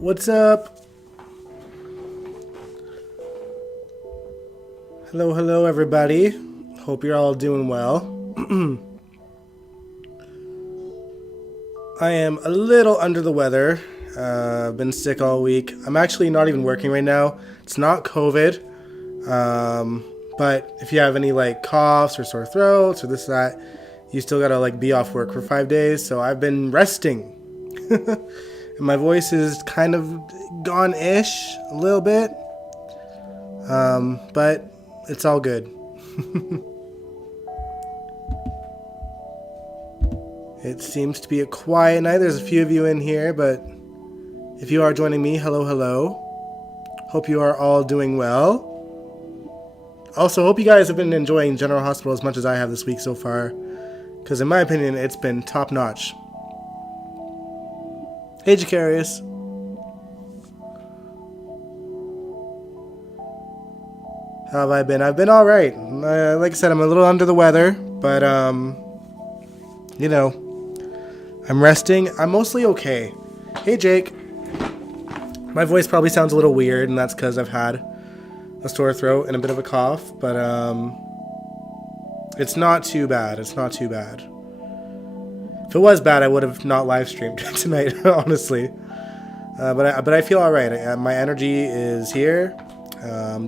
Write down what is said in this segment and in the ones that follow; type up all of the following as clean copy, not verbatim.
What's up? Hello, hello, everybody. Hope you're all doing well. I am a little under the weather. I've been sick all week. I'm actually not even working right now. It's not COVID. But if you have any like coughs or sore throats or this, that, you still gotta like be off work for 5 days. So I've been resting. And my voice is kind of gone-ish a little bit. But it's all good. It seems to be a quiet night. There's a few of you in here, but if you are joining me, hello, hello. Hope you are all doing well. Also, hope you guys have been enjoying General Hospital as much as I have this week so far, because in my opinion, it's been top-notch. Hey, Jacarius. How have I been? I've been alright. Like I said, I'm a little under the weather, but, you know, I'm resting. I'm mostly okay. Hey, Jake. My voice probably sounds a little weird, and that's because I've had a sore throat and a bit of a cough, but, it's not too bad. It's not too bad. If it was bad, I would have not live streamed tonight, honestly. But I feel alright. My energy is here.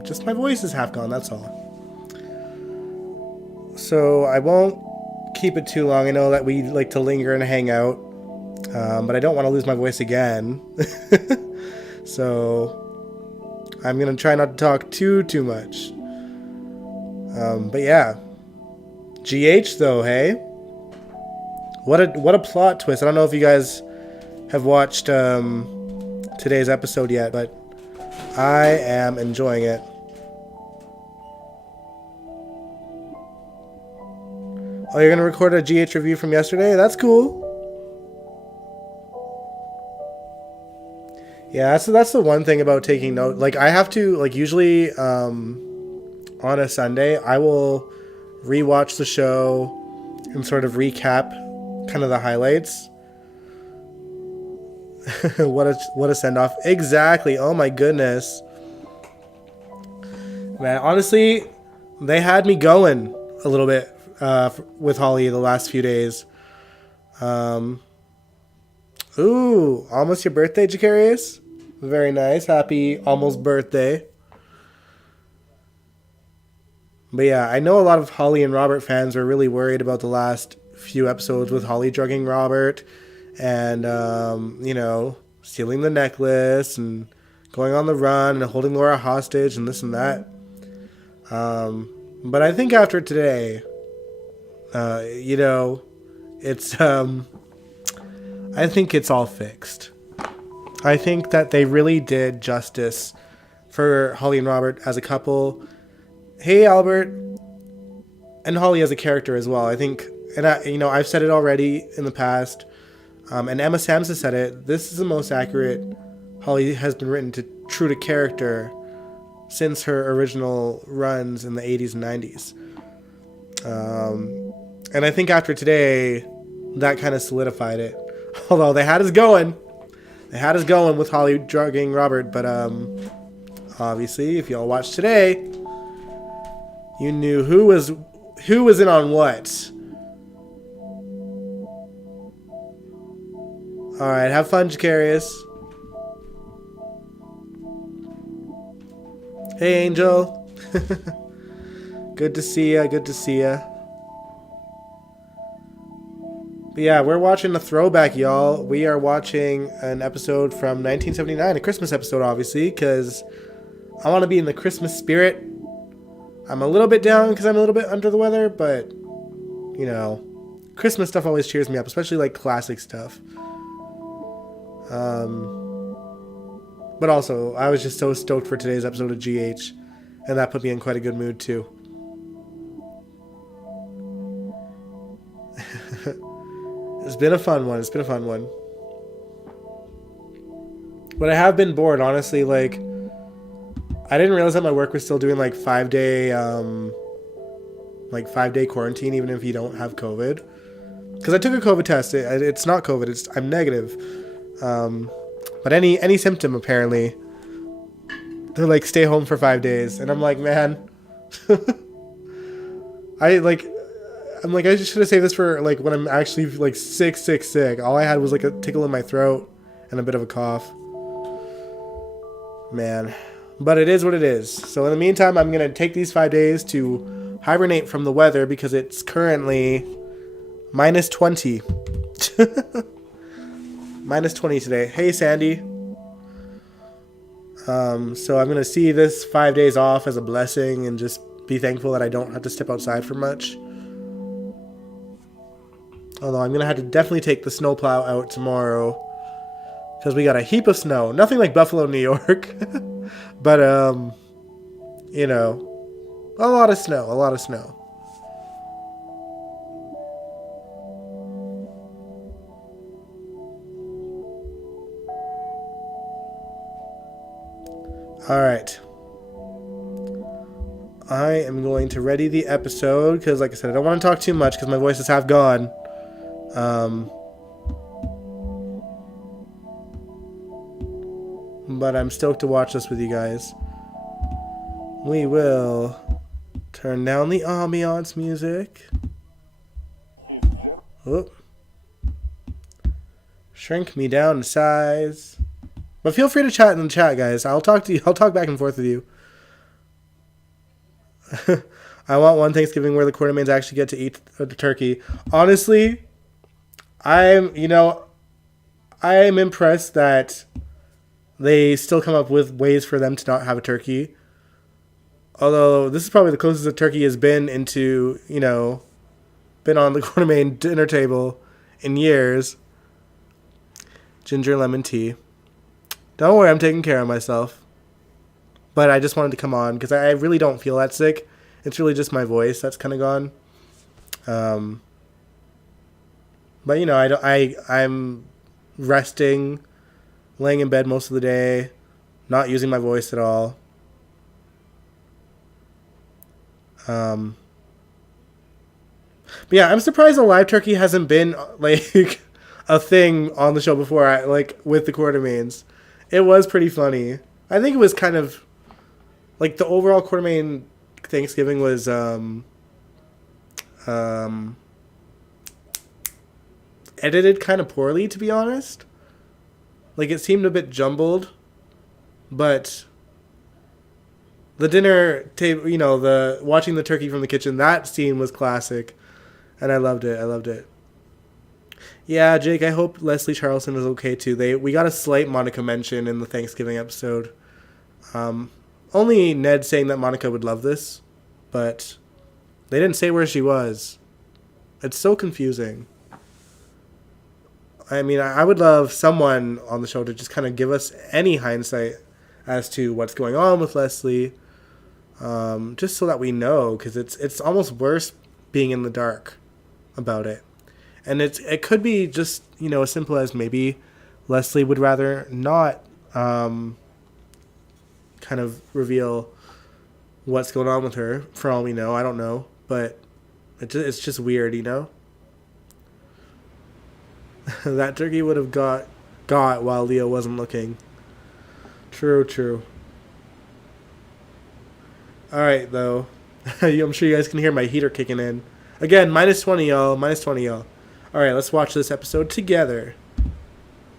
Just my voice is half gone, that's all. So I won't keep it too long. I know that we like to linger and hang out, but I don't want to lose my voice again. So I'm gonna try not to talk too much. But yeah, GH though, hey, what a plot twist. I don't know if you guys have watched today's episode yet, but I am enjoying it. Oh, you're gonna record a GH review from yesterday? That's cool. Yeah, that's the one thing about taking note. Like, I have to, like, usually on a Sunday, I will rewatch the show and sort of recap kind of the highlights. what a send-off. Exactly. Oh my goodness. Man, honestly, they had me going a little bit with Holly the last few days. Ooh, almost your birthday, Jacarius? Very nice. Happy almost birthday. But yeah, I know a lot of Holly and Robert fans are really worried about the last few episodes with Holly drugging Robert and, you know, stealing the necklace and going on the run and holding Laura hostage and this and that. But I think after today, you know, it's, I think it's all fixed. I think that they really did justice for Holly and Robert as a couple. Hey, Albert. And Holly as a character as well. I think, and I've said it already in the past, and Emma Samsa said it, this is the most accurate Holly has been written true to character since her original runs in the 80s and 90s. And I think after today, that kind of solidified it. Although they had us going. They had us going with Holly drugging Robert, but obviously, if y'all watched today, you knew who was in on what. Alright, have fun, Jacarius. Hey, Angel. Good to see ya, good to see ya. But yeah, we're watching a throwback, y'all. We are watching an episode from 1979, a Christmas episode, obviously, because I want to be in the Christmas spirit. I'm a little bit down because I'm a little bit under the weather, but, you know, Christmas stuff always cheers me up, especially, like, classic stuff. But also, I was just so stoked for today's episode of GH, and that put me in quite a good mood, too. It's been a fun one. It's been a fun one. But I have been bored, honestly. Like, I didn't realize that my work was still doing like 5-day quarantine, even if you don't have COVID. Because I took a COVID test. It's not COVID. I'm negative. But any symptom, apparently, they're like, stay home for 5 days. And I'm like, man, I'm like, I just should have saved this for like when I'm actually like sick. All I had was like a tickle in my throat and a bit of a cough. Man. But it is what it is. So in the meantime, I'm going to take these 5 days to hibernate from the weather because it's currently minus 20. Minus 20 today. Hey, Sandy. So I'm going to see this 5 days off as a blessing and just be thankful that I don't have to step outside for much. Although I'm going to have to definitely take the snowplow out tomorrow because we got a heap of snow. Nothing like Buffalo, New York. But, you know, a lot of snow. Alright. I am going to ready the episode because, like I said, I don't want to talk too much because my voice is half gone. But I'm stoked to watch this with you guys. We will turn down the ambiance music. Whoop. Shrink me down in size. But feel free to chat in the chat, guys. I'll talk to you. I'll talk back and forth with you. I want one Thanksgiving where the Quartermains actually get to eat the turkey. Honestly, I'm impressed that they still come up with ways for them to not have a turkey. Although this is probably the closest a turkey has been into, been on the Quartermain dinner table in years. Ginger lemon tea. Don't worry, I'm taking care of myself. But I just wanted to come on because I really don't feel that sick. It's really just my voice that's kind of gone. But I'm resting, laying in bed most of the day, not using my voice at all. But yeah, I'm surprised a live turkey hasn't been like a thing on the show before. With the Quartermains, it was pretty funny. I think it was kind of like the overall Quartermain Thanksgiving was edited kind of poorly, to be honest. Like, it seemed a bit jumbled, but the dinner table, the watching the turkey from the kitchen, that scene was classic, and I loved it. Yeah, Jake, I hope Leslie Charleston is okay too. We got a slight Monica mention in the Thanksgiving episode. Only Ned saying that Monica would love this, but they didn't say where she was. It's so confusing. I mean, I would love someone on the show to just kind of give us any hindsight as to what's going on with Leslie, just so that we know, because it's almost worse being in the dark about it. And it could be just, as simple as maybe Leslie would rather not kind of reveal what's going on with her, for all we know. I don't know, but it's just weird, That turkey would have got while Leo wasn't looking. True. Alright, though. I'm sure you guys can hear my heater kicking in. Again, minus 20, y'all. Alright, let's watch this episode together.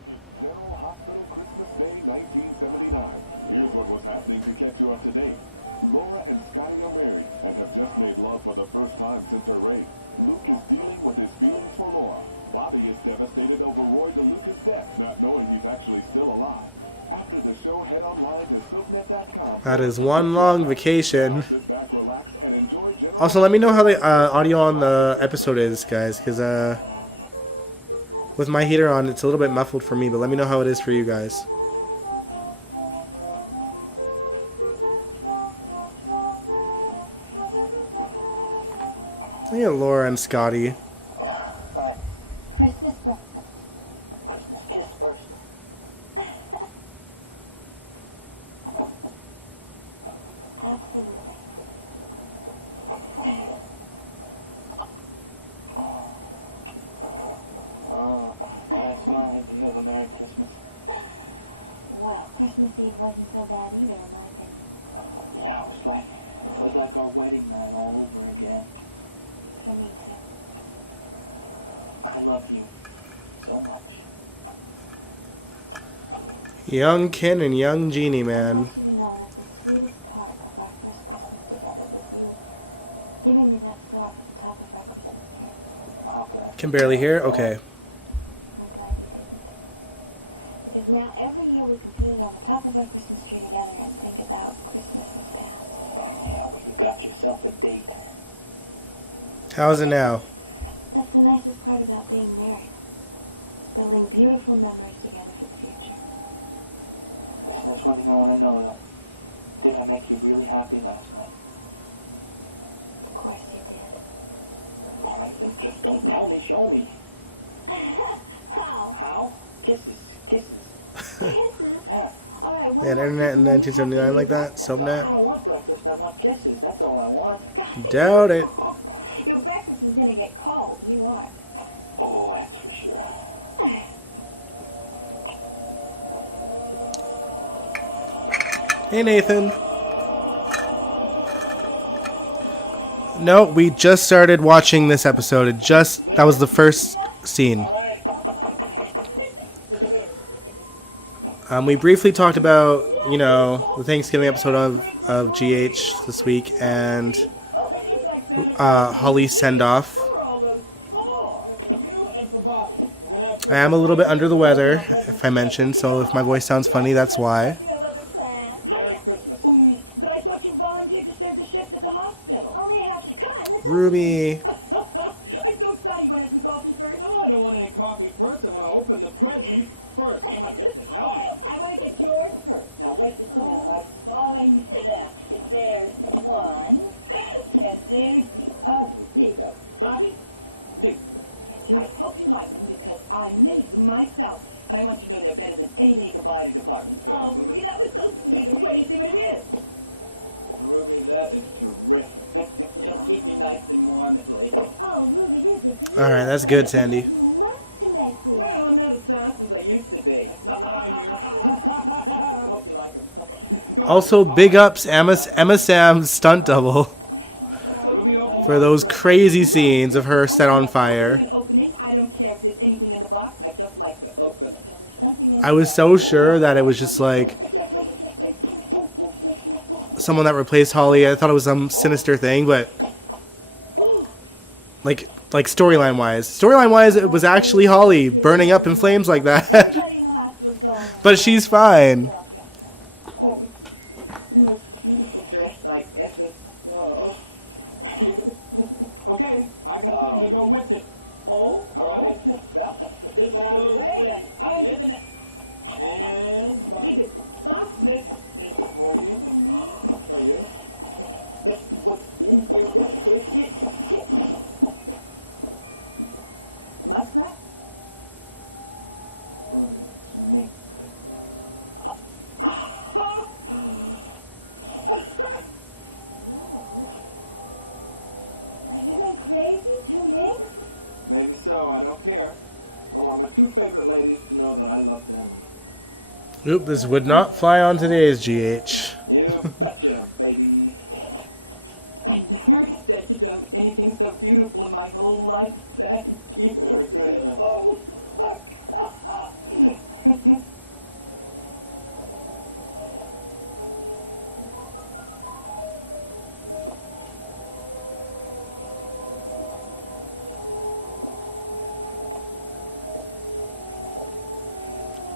It's General Hospital Christmas Day 1979. Here's what was happening to catch you up to date. Laura and Scotty are married and have just made love for the first time since her rape. Luke is dealing with his feelings for Laura. Bobby is devastated over Roy DeLuca's death, not knowing he's actually still alive. After the show, head online to soapnet.com. That is one long vacation. Now sit back, relax, and enjoy General. Also, let me know how the audio on the episode is, guys, because with my heater on, it's a little bit muffled for me, but let me know how it is for you guys. Yeah, Laura and Scotty. Christmas breakfast. Christmas kiss first. Absolutely. Oh, that's my idea of a Merry Christmas. Well, Christmas Eve wasn't so bad either, in my opinion. Yeah, it was like our wedding night all over again. For me, too. I love you so much. Young Ken and young Jeannie, I man. want you to know that the sweetest part of our first Christmas together was you giving me that star at the top of our Christmas tree. Well, how could I? Can barely hear? forget our Okay. I'm glad you didn't. Because now every year we can put it on the top of our Christmas tree together and think about Christmases past. song? Yeah, well, you got yourself a date. How's it now? That's the nicest part about being married. It's building beautiful memories together for the future. Listen, there's one thing I want to know, though. Did I make you really happy last night? Of course you did. All right, then just don't tell me. Show me. How? How? Kisses. Kisses. Kisses? Yeah. All right, one Yeah, more and kiss then and then you teach have them to eat your like that, breakfast. so I now. don't want breakfast. I want kisses. That's all I want. Doubt it. Your breakfast is going to get cold. You aren't. Oh, that's for sure. Hey, Nathan. No, we just started watching this episode. That was the first scene. Right. We briefly talked about, the Thanksgiving episode of GH this week and Holly's send-off. I am a little bit under the weather, if I mentioned, so if my voice sounds funny, that's why. You have other plans? Merry Christmas. But I thought you volunteered to serve the shift at the hospital. Only half should come. Let's open Ruby. I'm so excited. You want to have some coffee first? No, I don't want any coffee first. I want to open the presents first. Come on, get this out. I want to get yours first. Now, wait just a minute. I'll explain to them. There's one, and there's the other. Here you go. Bobby, Luke, I hope you like them because I made them myself. And I want you to know they're better than anything you can buy at a department store. Oh, Ruby, that was so sweet of you. Wait, you see what it is. Ruby, that is terrific. It'll keep you nice and warm at least. Oh, Ruby, these are beautiful. All right, that's good, Sandy. You must to make these. Well, I'm not as fast as I used to be. Not what I hear. Hope you like them. Also, big ups Emma Sam's stunt double Ruby, open for those crazy scenes of her set on fire. An opening. I don't care if there's anything in the box. I just like to open it. Something in I was so sure that it was just like someone that replaced Holly. I thought it was some sinister thing, but like storyline wise, it was actually Holly burning up in flames like that. Everybody in the hospital's going. But she's fine. Get all dressed up. Oh, it's the most beautiful dress I ever saw. Okay, I got something to go with it. Oh, All right. Well, let's put this one out of the way then. On to the next. And Biggest box. this is for you. For you. Let's see what's in here. What could it be? Muskrat? Ruby, it's mink. Are you going crazy? 2 minks? Maybe so, I don't care. I want my 2 favorite ladies to know that I love them. Oop, this would not fly on today's GH. You betcha, baby. I never expected to own anything so beautiful in my whole life. Thank you. Merry Christmas. Oh, look.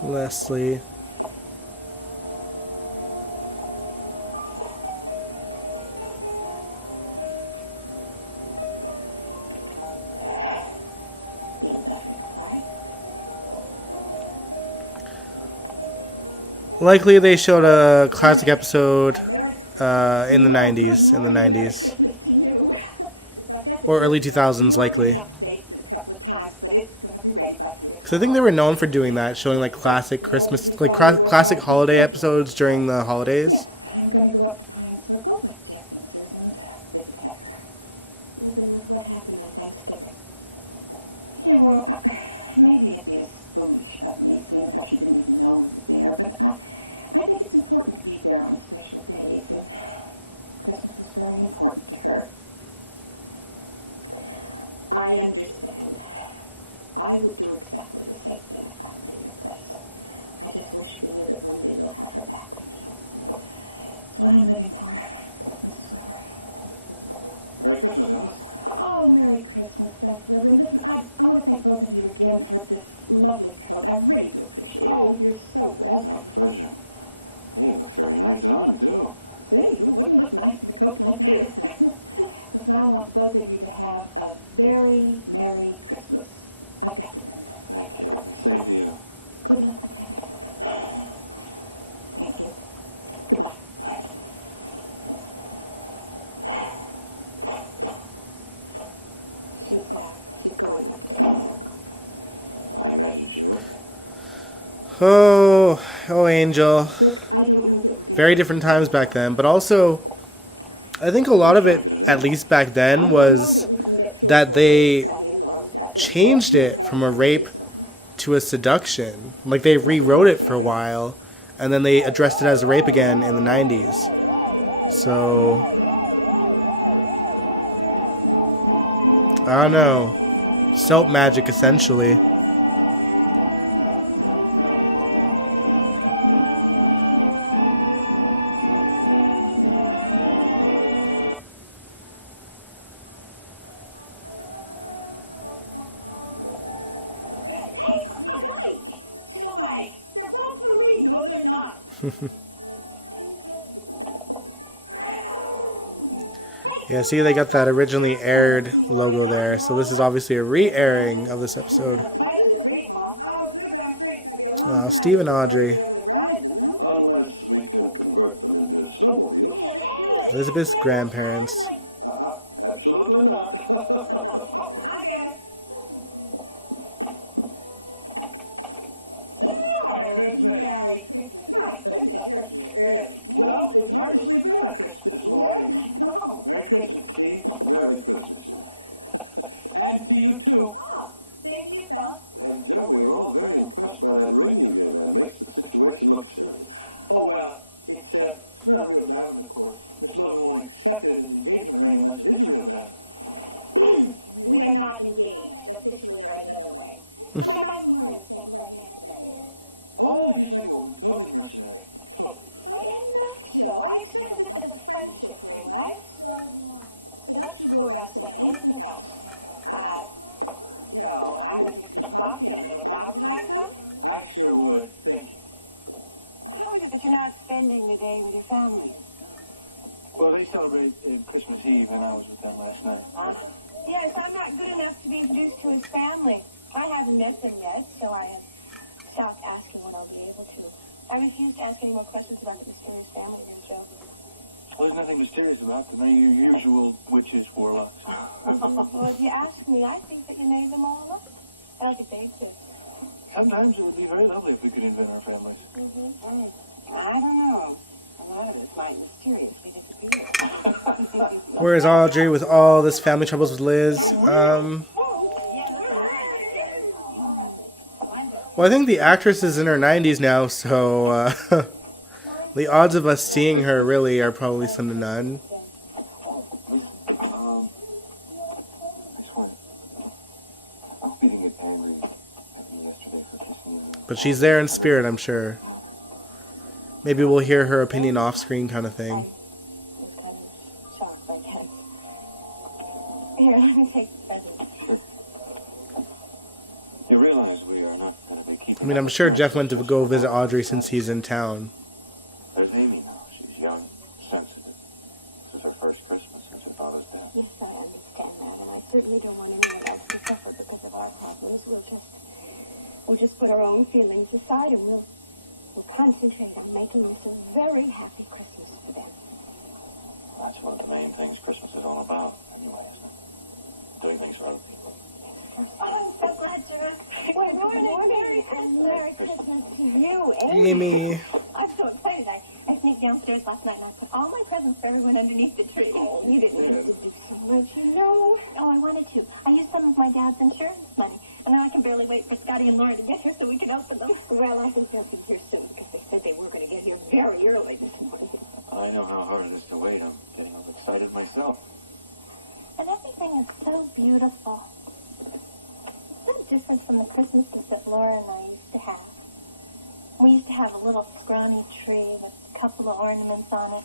Leslie. Beloved wife. Likely they showed a classic episode Merry in the Well, 90s. good In the morning and Merry 90s. Christmas to you. I've got the Or early turkey 2000s, You are likely. going to have to baste it a couple of times, but it's going to be ready by 3 o'clock. So I think they were known for doing that, showing like classic Well, Christmas, did you like finally work classic out the holiday schedule? episodes during the holidays. Yes, I'm going to go up to Pine Circle with Jeff and Susan to visit Heather. Even with what happened on Thanksgiving. Yeah, well, maybe it is foolish of me, seeing as how she didn't even know we were there, but I think it's important to be there on special days, and Christmas was very important to her. I understand. I would do exactly the same thing if I were in your place. I just wish for you that one day you'll have her back with you. It's what I'm living for, Mrs. Weber. Merry Christmas, Alice. Oh, Merry Christmas, Dr. Weber. And listen, I want to thank both of you again for this lovely coat. I really do appreciate it. Oh, you're so welcome. Our pleasure. Hey, it looks very nice on, too. See, who wouldn't look nice with a coat like this? Listen, I want both of you to have a very Merry Christmas. I've got to run now. Thank you. The same to you. Good luck with Heather. Thank you. Goodbye. Bye. She's going up to the circle. I imagine she was. Oh, Angel. Rick, I don't know that we're going Very different times back then, but also, I think a lot of it, at least back then, was that they changed it from a rape to a seduction. Like, they rewrote it for a while, and then they addressed it as a rape again in the 90s. So, I don't know. Soap magic, essentially. No, they're not. Yeah, see, they got that originally aired logo there, so this is obviously a re-airing of this episode. Bike is great, Mom. Oh, good, but I'm afraid it's going to be a long time Steve and before Audrey. you'll be able to ride them, huh? Unless we can convert them into snowmobiles. Elizabeth's grandparents. Absolutely not. I'll get it. Merry Christmas. Merry Christmas. My goodness, you're here early. Well, it's hard to sleep in on Christmas morning. Yes, I know. Merry Christmas, Steve. Merry Christmas, you. And to you, too. Oh, same to you, fella. Hey, Joe, we were all very impressed by that ring you gave Ann. Makes the situation look serious. Oh, well, it's not a real diamond, of course. Miss Logan won't accept it as an engagement ring unless it is a real diamond. We are not engaged, officially or any other way. And I'm not even wearing the same right hand today. Oh, just like a woman. Totally mercenary. Totally. I am not, Joe. I accepted this as a friendship ring, right? So don't you go around saying anything else. Joe, I'm going to fix some coffee in a little while. Would you like some? I sure would. Thank you. How is it that you're not spending the day with your family? Well, they celebrated Christmas Eve, and I was with them last night. Yes, I'm not good enough to be introduced to his family. I haven't met them yet, so I have stopped asking when I'll be able to. I refuse to ask any more questions about the mysterious family of yours, Joe. Well, there's nothing mysterious about them. They're your usual witches, warlocks. Well, if you ask me, I think that you made them all up. I don't think they exist. Sometimes it would be very lovely if we could invent our families. I don't know. A lot of it might mysteriously disappear. Where's Audrey with all this family troubles with Liz? Well, I think the actress is in her 90s now, so the odds of us seeing her really are probably slim to none. Listen, I just want to... I hope you didn't get angry at me yesterday for kissing you. But she's there in spirit, I'm sure. Maybe we'll hear her opinion off screen kind of I thing. was kind of shocked, I guess. Here, let me take the present. Sure. You realize we are not going to be keeping I mean, up I'm sure Jeff went to appearances go just visit for Audrey Audrey's since studies. he's in town. There's Amy now. She's young, sensitive. This is her first Christmas since her father's death. Yes, I understand that, and I certainly don't want anyone else to suffer because of our problems. We'll just put our own feelings aside, and we'll concentrate on making this a very happy Christmas for them. That's one of the main things Christmas is all about, anyway, isn't it? Doing things for other people. Yes, of first. I'm so glad you're up. Good morning. Merry Christmas. Merry Christmas to you, Amy. Amy. I'm so excited. I sneaked downstairs last night and I put all my presents for everyone underneath the tree. Oh, you didn't have to do so much, you know. Oh, I wanted to. I used some of my dad's insurance money. And now I can barely wait for Scotty and Laura to get here so we can open them. Well, I think they'll be here soon because they said they were going to get here very early this morning. I know how hard it is to wait. I'm getting all excited myself. And everything is so beautiful. It's so different from the Christmases that Laura and I used to have. We used to have a little scrawny tree with a couple of ornaments on it.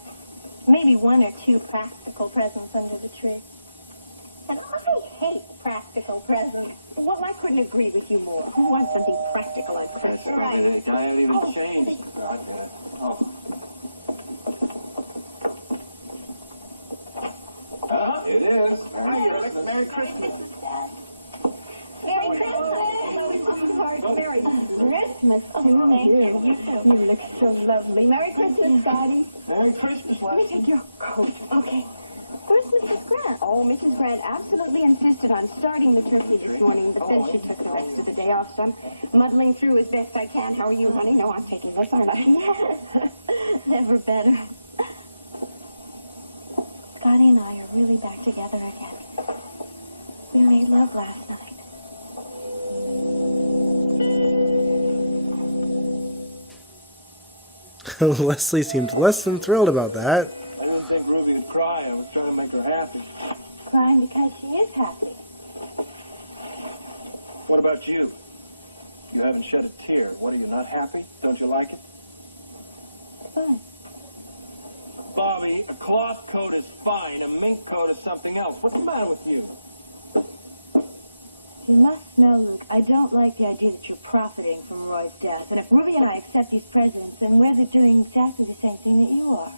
Maybe 1 or 2 practical presents under the tree. And I hate practical presents. Well, I couldn't agree with you more. Who wants something practical on Christmas? That's probably it. I haven't even changed. I get it. Oh. It is. Merry Christmas. Merry Christmas! Sweetheart, Merry Christmas to you. You too. You look so lovely. Merry Christmas, Scotty. Merry Christmas, Let me Leslie. take your coat. Okay. Where's Mrs. Grant? Oh, Mrs. Grant absolutely insisted on starting the turkey this morning, but then she took the rest of the day off, so I'm muddling through as best I can. How are you, honey? No, I'm taking this, aren't I? Never better. Scotty and I are really back together again. We made love last night. Leslie seems less than thrilled about that. I didn't think Ruby would cry. I was trying to make her happy. Crying because she is happy. What about you? You haven't shed a tear. What, are you not happy? Don't you like it? It's fine. Bobby, a cloth coat is fine. A mink coat is something else. What's the matter with you? You must know, Luke, I don't like the idea that you're profiting from Roy's death. And if Ruby and I accept these presidents, then we're doing exactly the same thing that you are.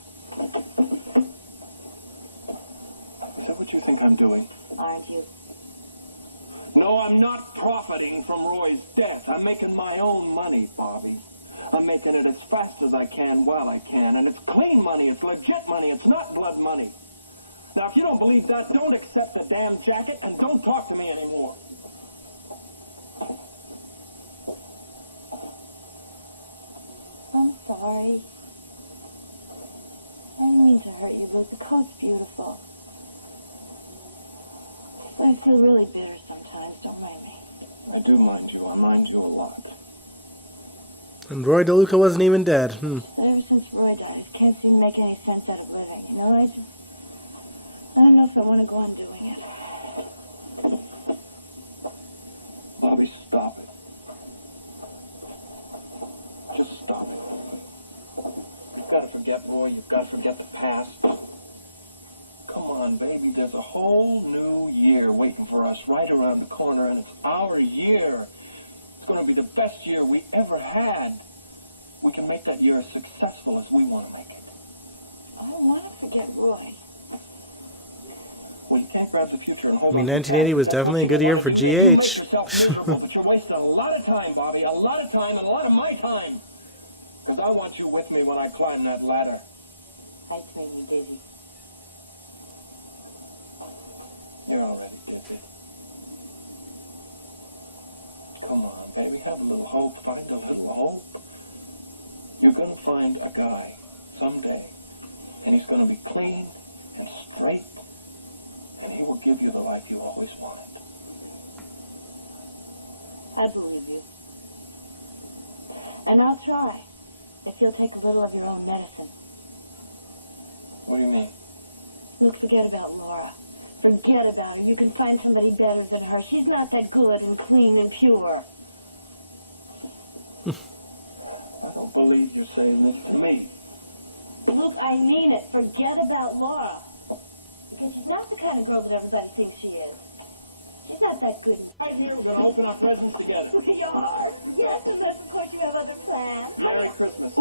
Is that what you think I'm doing? Aren't you? No, I'm not profiting from Roy's death. I'm making my own money, Bobby. I'm making it as fast as I can while I can. And it's clean money. It's legit money. It's not blood money. Now, if you don't believe that, don't accept the damn jacket and don't talk to me anymore. I'm sorry. I didn't mean to hurt you, Luke. The coat's beautiful. I feel really bitter sometimes. Don't mind me. I do mind you. I mind you a lot. And Roy DeLuca wasn't even dead. But ever since Roy died, I just can't seem to make any sense out of living. You know, I don't know if I want to go on doing it. Bobby, stop it. Just stop it. You've got to forget Roy. You've got to forget the past. Come on, baby. There's a whole new year waiting for us right around the corner, and it's our year. It's going to be the best year we ever had. We can make that year as successful as we want to make it. I want to forget Roy. Well, you can't grab the future and hold on to the 1980 past. was If that's definitely what a good you year wanna for do, then You GH. make yourself miserable, but you're wasting a lot of time, Bobby. A lot of time and a lot of my time. Because I want you with me when I climb that ladder. Hate to make me dizzy. You're already dizzy. Come on, baby. Have a little hope. Find a little hope. You're going to find a guy someday, and he's going to be clean and straight, and he will give you the life you always wanted. I believe you. And I'll try, if you'll take a little of your own medicine. What do you mean? Look, forget about Laura. Forget about her. You can find somebody better than her. She's not that good and clean and pure. I don't believe you're saying this to me. Luke, I mean it. Forget about Laura. Because she's not the kind of girl that everybody thinks she is. She's not that good. Right here, we're going to open our presents together. We are. Yes, unless, of course, you have other plans. Merry Christmas.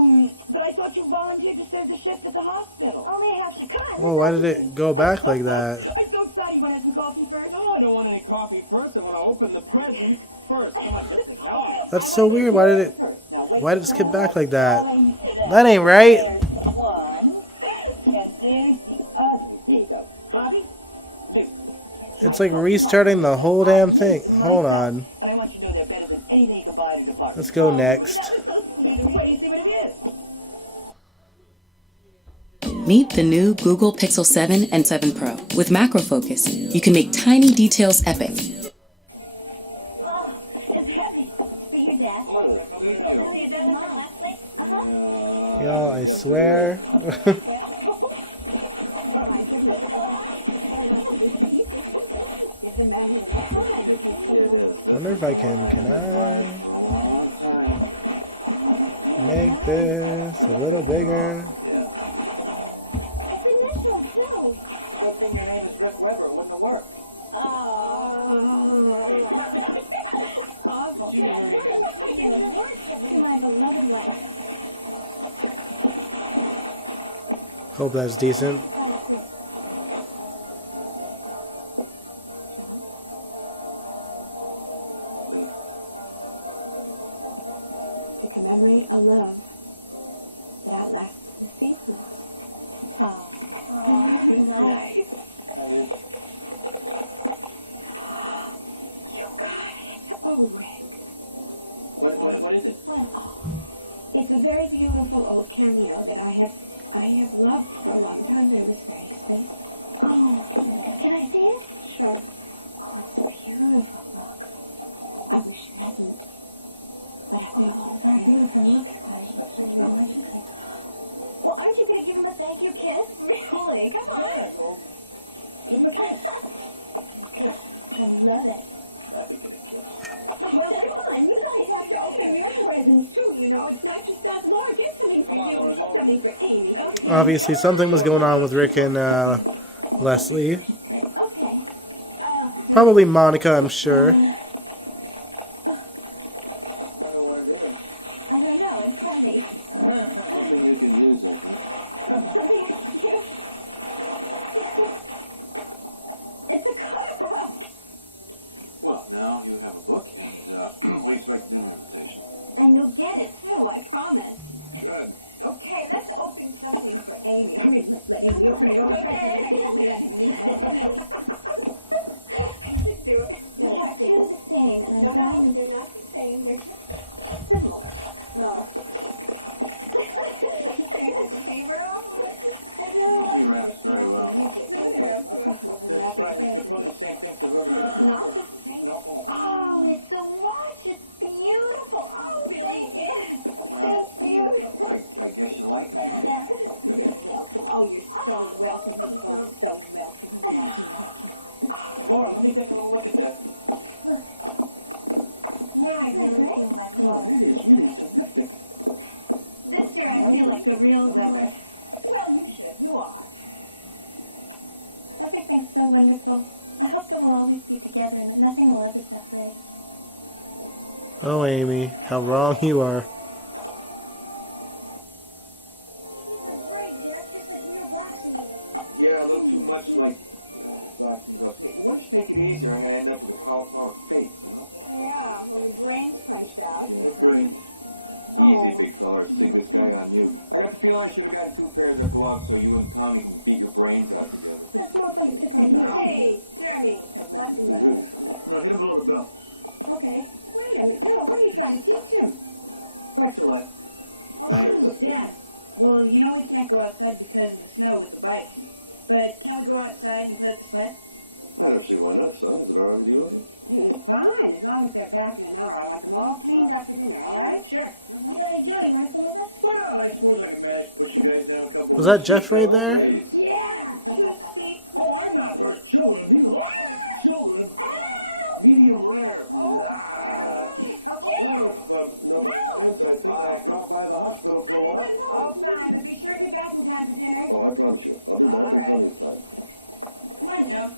But I thought you volunteered to serve the shift at the hospital. Only half shift. Come on, Oh, why did it go back like that? I'm so excited. You want to have some coffee first? No, I don't want any coffee first. I want to open the presents first. Come on, get the hell out. That's so weird. Why did it skip back like that? That ain't right. There's one, and there's the other. Here you go. Bobby, Luke. It's like restarting the whole damn thing. Hold on. And I want you to know they're better than anything you can buy at a department. Let's go next. That was so sweet of you. Wait, do you see what it is? Meet the new Google Pixel 7 and 7 Pro. With macro focus, you can make tiny details epic. Oh, it's heavy. For your dad. Oh, thank you. For your dad, Mom. Uh-huh. Oh, I Yes, it swear. is. My goodness. Give the man his time. It is. This is the one I have admired for a long time. Like this, a little bigger. Yeah. It's initial, too. Good thing your name is Rick Weber. It wouldn't have worked. Awful. You were very good. To my beloved wife. Hope that's decent. To commemorate a love that outlasts the seasons. Oh. Nice. You got it. Oh, Rick. What is it? It's a very beautiful old cameo that I have loved for a long time, but it was very expensive. Oh. Can I see it? Sure. Oh, it's beautiful. Look. I wish you hadn't. But I think Oh, it's very beautiful. Look, Scotty. Well, aren't you going to give him a thank you kiss? Really? Come on. Yeah, well, give him a kiss. I love it. I could get a kiss. Well, come on. You guys have to open your presents, too, you know. It's not just us. Laura, get something for you. Laura, Get something for Amy. Okay. Obviously, something was going on with Rick and Leslie. Okay. Probably Monica, I'm sure. I don't know what it is. I don't know. It's funny. Something you can use, I think. Something cute. It's a cookbook. Well, now you have a book, and we expect an invitation. And you'll get it, too. I promise. Good. Okay, let's open something for Amy. I mean, let's let Amy open her own present. Actually, I didn't mean that. I should do it. We have two the same, and I'm No, dying they're not the same. They're just similar. No. He raps very well. That's right. They're probably the same things they've ever done. Not the same. No. Oh, it's a watch. It's beautiful. Oh, it really is. Well, I guess you like him. Huh? You're welcome. Oh, you're so welcome. You're both so welcome. Laura, let me take a little look at that. Now I really feel like Oh, Laura. that is really terrific. This year I feel like a real Weber. Well, you should. You are. Everything's so wonderful. I hope that we'll always be together and that nothing will ever separate. Oh, Amy, how wrong you are. These are great, Jeff. Just like real boxing moves. Yeah, a little too much like boxing gloves. Hey, why don't you take it easier? I'm going to end up with a cauliflower face, you know? Yeah, well, your brain's punched out. Yeah, brain. Easy, big fella, or sig this guy on you. I got the feeling I should have gotten 2 pairs of gloves so you and Tommy can beat your brains out together. That's more fun to pick on you. Hey, Jeremy. What in the... No, hit him below the belt. Okay. Wait a minute. Joe, what are you trying to teach him? Facts of life. Thanks. Dad, well, you know we can't go outside because of the snow with the bikes. But can we go outside and play with the sled? I don't see why not, son. Is it all right with you, Auntie? Fine, as long as they're back in an hour. I want them all cleaned up for dinner, all right? Sure. Hey, Joe, you want to come with us? Why not? I suppose I could manage to push you guys down a couple Was of that Jeff right there? Please. Yeah. See? Oh, I'm not hurt children. These are children. Medium rare. Well, if nobody minds, I think I'll drop by the hospital for a while. Oh, fine, but be sure to be back in time for dinner. Oh, I promise you. I'll be back in plenty of time. Come on, Joe.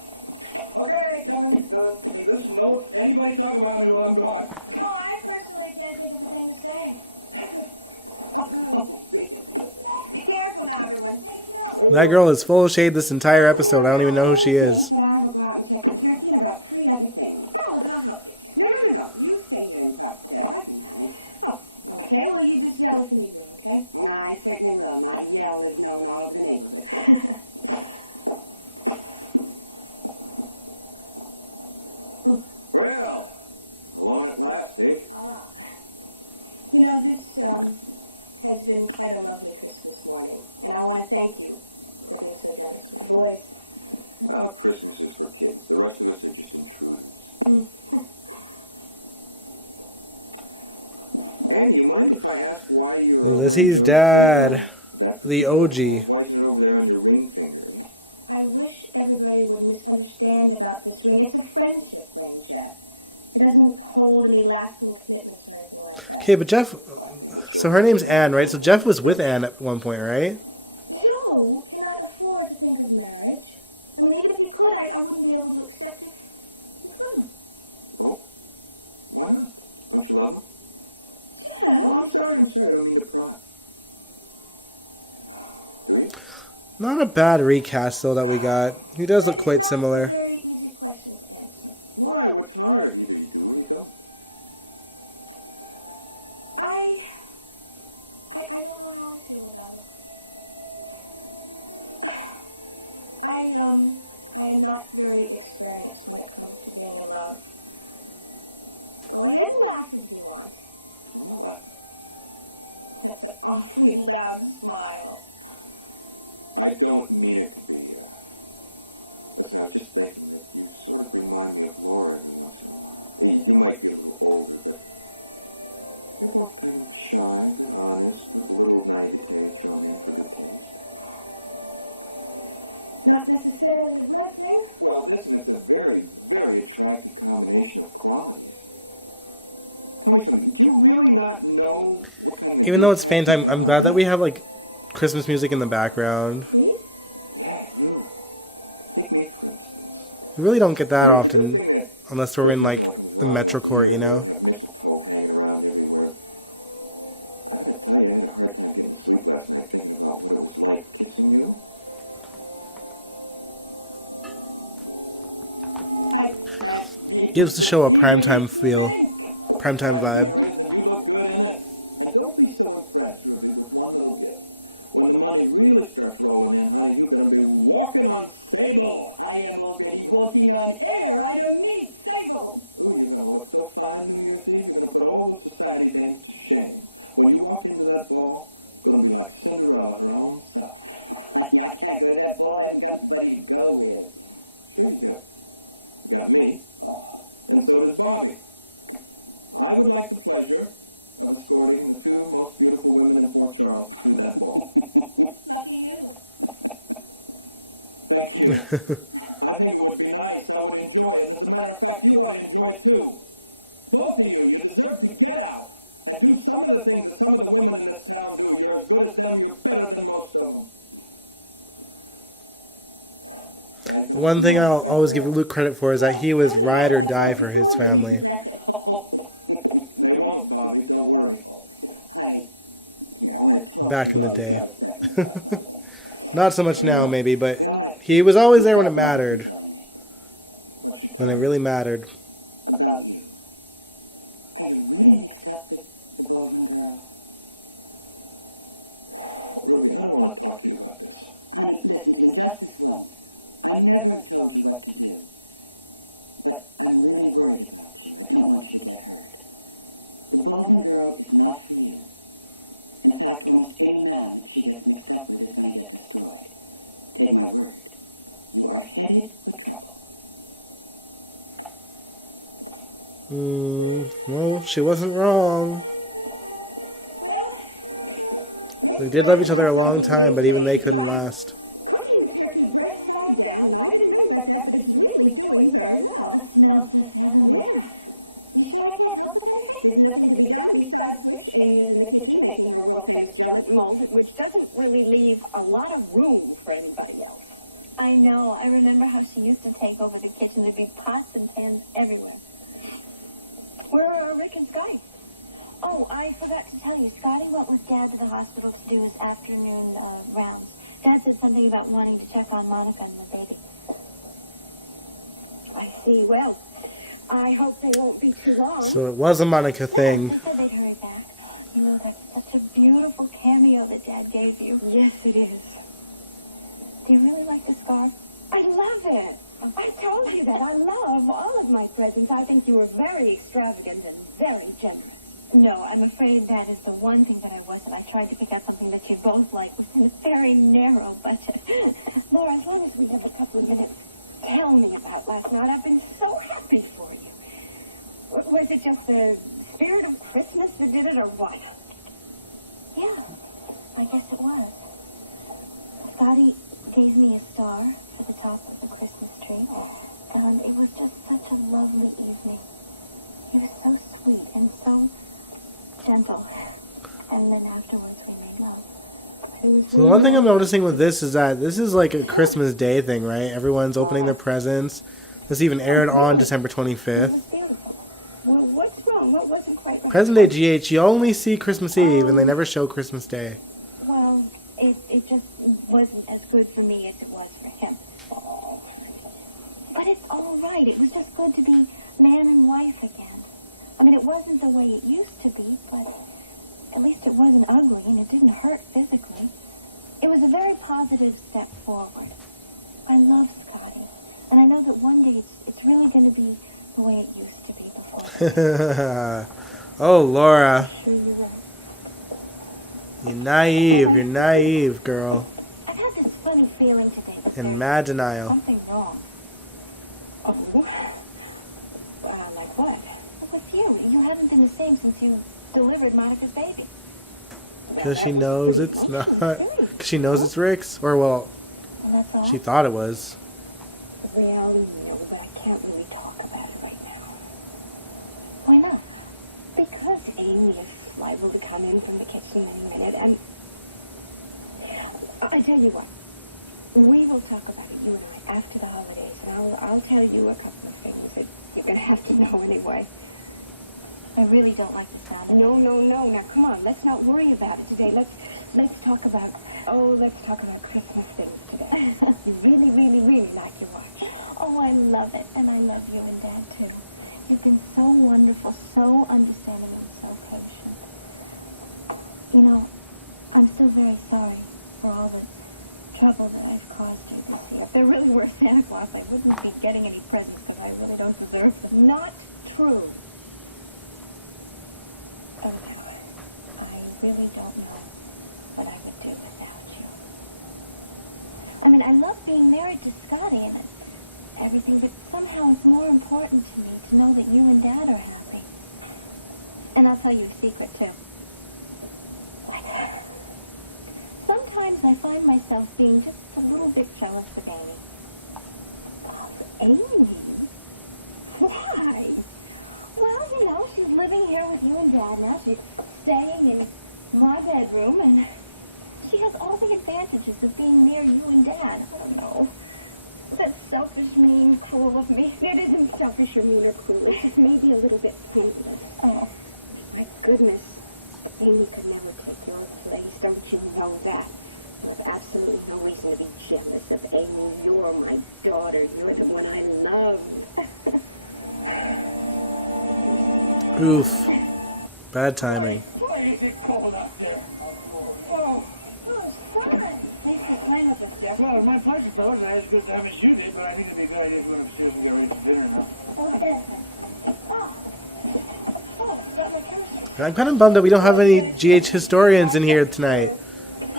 Okay, coming. Hey, listen, don't anybody talk about me while I'm gone. No, I personally can't think of a thing to say. Oh, really? Be careful now, everyone. That girl is full of shade this entire episode. I don't even know who she is. But I will go out and check the turkey and about 3 other things. Oh, well, then I'll help you. No. You stay here and talk to Jeff. I can manage. Oh, okay. Well, you just yell if you need me, okay? I certainly will. My yell is known all over the neighborhood. Well, alone at last, eh? You know, this has been quite a lovely Christmas morning, and I want to thank you for being so generous with the boys. Well, Christmas is for kids. The rest of us are just intruders. Annie, you mind if I ask why you're This wearing is Joe's Dad. ring on that The particular OG. hand? Why isn't it over there on your ring finger, eh? I wish everybody would misunderstand about this ring. It's a friendship ring, Jeff. It doesn't hold any lasting commitments or anything like that. Okay, but Jeff. I think what So her name's Anne, right? So Jeff was with Anne at one point, right? Joe cannot afford to think of marriage. I mean, even if he could, I wouldn't be able to accept if he could. Oh? Why not? Don't you love him? Jeff? Oh, I'm sorry. I don't mean to pry. Do you? Not a bad recast, though, that we got. He does look quite It's not a similar. very easy question to answer. Why? What's hard? Either you do or you don't. I don't know how I feel about him. I am not very experienced when it comes to being in love. Go ahead and laugh if you want. I'm not laughing. That's an awfully loud smile. I don't mean it to be. Listen, I was just thinking that you sort of remind me of Laura every once in a while. You might be a little older, but you're both kind of shy, but honest, with a little naivete thrown in for good taste. Not necessarily a blessing. Well, listen, it's a very, very attractive combination of qualities. Tell me something. Do you really not know what kind of an Even though it's impact pain time, you have I'm on glad her? that we have, like, Christmas music in the background. Me? Yeah, you. Take me, for instance. We really don't get that I mean, it's a good often. thing that Unless we're in, Christmas like, only comes the around once a Metrocore, year. you We know? don't have mistletoe hanging around everywhere. I gotta tell you, I had a hard time getting to sleep last night thinking about what it was like kissing you. Gives the show a primetime feel. Primetime vibe. There is, and you look good in it. And don't be so impressed, Ruby, with one little gift. When the money really starts rolling in, honey, you're going to be walking on sable. I am already walking on air. I don't need sable. Ooh, you're going to look so fine New Year's Eve. You're going to put all those society dames to shame. When you walk into that ball, it's going to be like Cinderella, her own self. Honey, I can't go to that ball. I haven't got anybody to go with. Sure you do. You got me. And so does Bobby. I would like the pleasure of escorting the two most beautiful women in Port Charles through that ball. Lucky you. Thank you. I think it would be nice. I would enjoy it. And as a matter of fact, you ought to enjoy it too. Both of you, you deserve to get out and do some of the things that some of the women in this town do. You're as good as them. You're better than most of them. One thing I'll always give Luke credit for is that he was ride or die for his family. They won't, Bobby. Don't worry. Honey, here, I want to talk Back to in you the while we've day. got a second about something. Not so much now, maybe, but Well, he was always there when it Steph Robertson mattered. telling me What you When tell it me? really mattered. about you. Are you really mixed up with the Baldwin girl? Ruby, I don't want to talk to you about this. Honey, listen to me just this once. I never have told you what to do. But I'm really worried about you. I don't want you to get hurt. The Baldwin girl is not for you. In fact, almost any man that she gets mixed up with is going to get destroyed. Take my word. You are headed for trouble. Well, she wasn't wrong. Well, They did love each other a long time, but even they couldn't last. Cooking the turkey breast side down, and I didn't know about that, but it's really doing very well. It smells just heavenly. Yeah. You sure I can't help with anything? There's nothing to be done, besides which Amy is in the kitchen making her world-famous gelatin mold, which doesn't really leave a lot of room for anybody else. I know. I remember how she used to take over the kitchen. There'd be pots and pans everywhere. Where are Rick and Scotty? Oh, I forgot to tell you. Scotty went with Dad to the hospital to do his afternoon rounds. Dad said something about wanting to check on Monica and the baby. I see. Well, I hope they won't be too long. So it was a Monica Yeah, thing. they said they'd hurry back. You know, that's such a beautiful cameo that Dad gave you. Yes, it is. Do you really like the scarf? I love it. I told you that. I love all of my presents. I think you were very extravagant and very generous. No, I'm afraid that is the one thing that I wasn't. I tried to pick out something that you both like within a very narrow budget. Laura, as long as we have a couple of minutes, tell me about last night. I've been so happy for you. Was it just the spirit of Christmas that did it, or what? Yeah, I guess it was. Scotty gave me a star for the top of the Christmas tree, and it was just such a lovely evening. He was so sweet and so gentle, and then afterwards we made love. It was So one thing I'm noticing with this is that this is like a Christmas Day thing, right? Everyone's opening their presents. This even aired on December 25th. It was beautiful. Well, what's wrong? What wasn't quite right? Present Day GH, you only see Christmas Eve and they never show Christmas Day. Well, it just wasn't as good for me as it was for him. But it's all right. It was just good to be man and wife again. I mean, it wasn't the way it used to be, but at least it wasn't ugly and it didn't hurt physically. It was a very positive step forward. I love Scotty, and I know that one day it's really going to be the way it used to be before. Oh, Laura. Sure, you're right. You're naive, girl. I've had this funny feeling today that In there's mad denial. something wrong. Oh? Like what? Well, with you. You haven't been the same since you delivered Monica's baby. Well, Because that she was knows pretty it's emotional not. experience, Because she you knows know? it's Rick's. Or, well, And that's all? she thought it was. Well, no, but I can't really talk about it right now. Why not? Because Amy is liable to come in from the kitchen any minute, and I tell you what, we will talk about it, you and I, after the holidays, and I'll tell you a couple of things that you're going to have to know anyway. I really don't like the sound of it. No. Now, come on, let's not worry about it today. Let's talk about Christmas things today. You really, really, really like your watch. Oh, I love it. And I love you and Dad, too. You've been so wonderful, so understanding, and so patient. You know, I'm still very sorry for all the trouble that I've caused you this year. If there really were Santa Claus, I wouldn't be getting any presents because I really don't deserve them. Not true. Anyhow, I really don't know what I would do without you. I mean, I love being married to Scotty and everything, but somehow it's more important to me to know that you and Dad are happy. And I'll tell you a secret, too. What? Sometimes I find myself being just a little bit jealous of Amy. Of Amy? Why? Well, you know, she's living here with you and Dad now. She's staying in my bedroom, and she has all the advantages of being near you and Dad. I don't know. That's selfish, mean, cruel of me. It isn't selfish or mean or cruel. It's just maybe a little bit pointless. Oh. My goodness. Amy could never take your place. Don't you know that? You have absolutely no reason to be jealous of Amy. You're my daughter. You're the one I love. Oof. Bad timing. Why is it cold out there? Oh, it's fun. Thanks for playing with us, Jeff. well, it's my pleasure, fellas. I had as good a time as you did, but I think it'd be a good idea if we went upstairs and get ready for dinner now. Got my chemistry. I'm kind of bummed that we don't have any GH historians in here tonight.